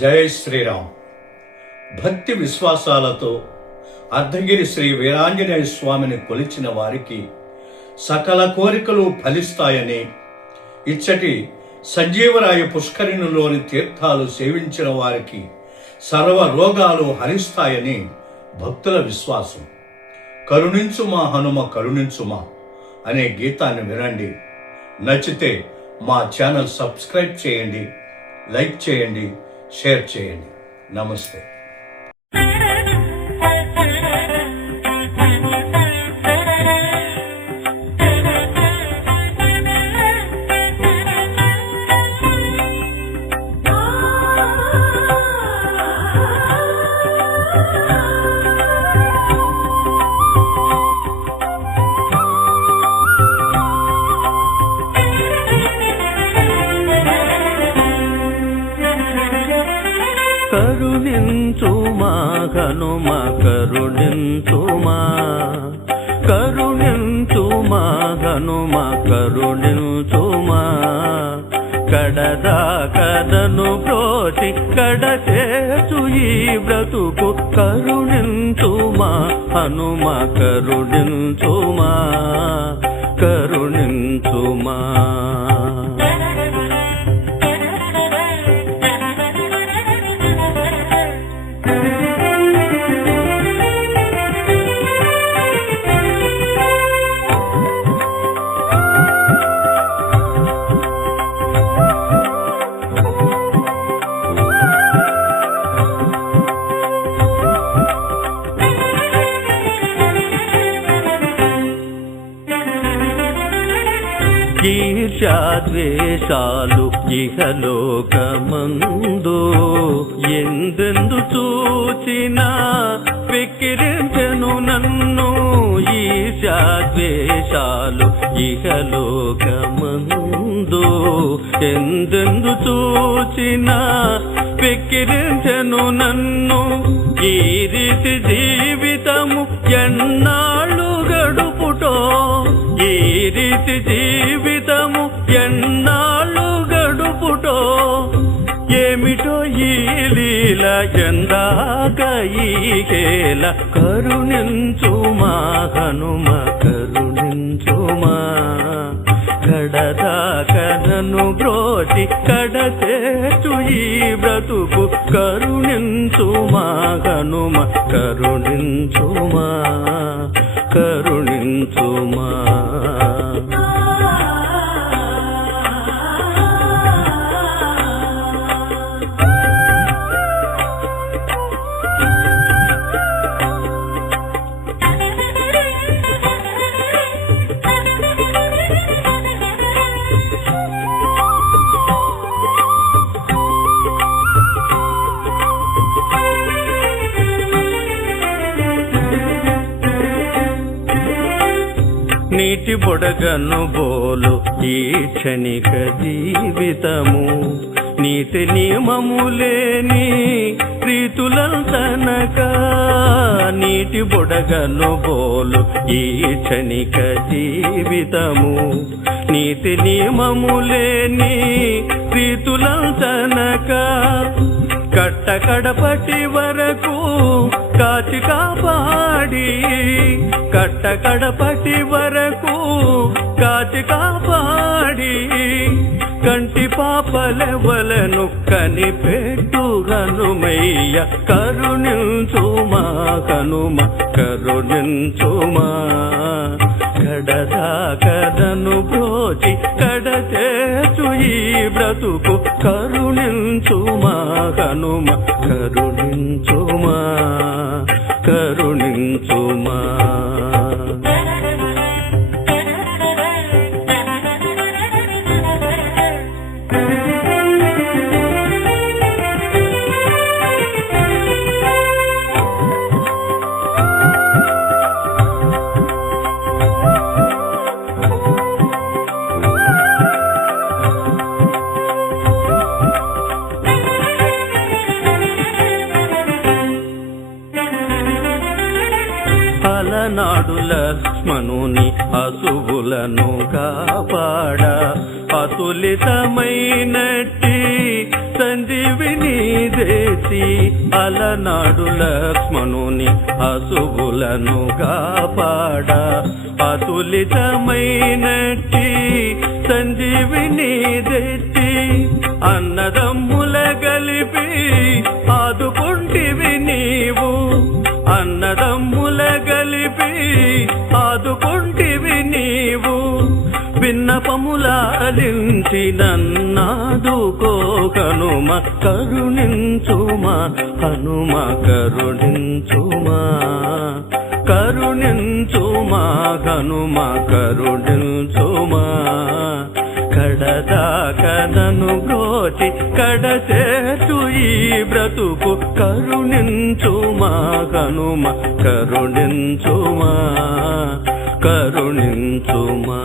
జై శ్రీరామ్. భక్తి విశ్వాసాలతో అర్ధగిరి శ్రీ వీరాంజనేయ స్వామిని కొలిచిన వారికి సకల కోరికలు ఫలిస్తాయని, ఇచ్చటి సంజీవరాయ పుష్కరిణిలోని తీర్థాలు సేవించిన వారికి సర్వ రోగాలు హరిస్తాయని భక్తుల విశ్వాసం. కరుణించుమా హనుమ కరుణించుమా అనే గీతాన్ని వినండి. నచ్చితే మా ఛానల్ సబ్స్క్రైబ్ చేయండి, లైక్ చేయండి, షేర్ చేయండి. నమస్తే. కరుణించుమా హనుమ కరుణించుమా, కరుణించుమా హనుమ కరుణించుమా, కడదాకదను బ్రోచి కడచేసు ఈ బ్రతుకు కరుణించుమా హనుమ కరుణించుమా, కరుణించుమా. ఈర్ష్యాద్వేషాలు ఇహలోకమందు ఎందెందు చూచినా వెక్కిరించెను నన్ను. ఈర్ష్యాద్వేషాలు ఇహలోకమందు ఎందెందు చూచినా వెక్కిరించెను నన్ను. ఈ రీతి జీవితము ఎన్నాళ్ళు గడుపుటో, ఈ రీతి జీవితము ఎన్నాళ్ళు గడుపుటో, ఏమిటో ఈ లీల ఎందాక ఈ కేల. కరుణించుమా హనుమ కరుణించుమా, కడదాకనను బ్రోచి కడచేటు ఈ బ్రతుకు కరుణించుమా హనుమ కరుణించుమా, కరుణించుమా. నీటి బొడగను బోలు ఈ క్షణిక జీవితము, నీతి నియమములేని రీతులంతనక. నీటి బొడగను బోలు ఈ క్షణిక జీవితము, నీతి నియమములేని రీతులంతనక. కట్టకడపటి వరకు కాచి కాపాడి, కట్టకడపటి వరకు కాచి కాపాడి, కంటి పాపలెవలను కనిపెట్టు హనుమయ్య. కరుణించుమా హనుమ కరుణించుమా, కడదాకదను బ్రోచి కడచేసు ఈ బ్రతుకు కరుణించుమా హనుమ కరుణించుమా, కరుణించుమా. అలనాడు లక్ష్మణుని అసువులను కాపాడ, అతులితమైనట్టి సంజీ సంజీవిని దేశి అలనాడు లక్ష్మణుని అసువులను కాపాడ అతులితమైనట్టి సంజీవిని దేశి అన్నదమ్ముల గలిపి ఆదుకుంటివి నీవు అన్నదమ్ముల గలిపి ఆదుకుంటివి నీవు విన్నపములాలించి నన్నాదుకో హనుమ కరుణించుమా హనుమ కరుణించుమా కరుణించుమా హనుమ కరుణించుమా కడదాకనను బ్రోచి కడచేటు ఈ బ్రతుకు కరుణించుమా హనుమ కరుణించుమా కరుణించుమా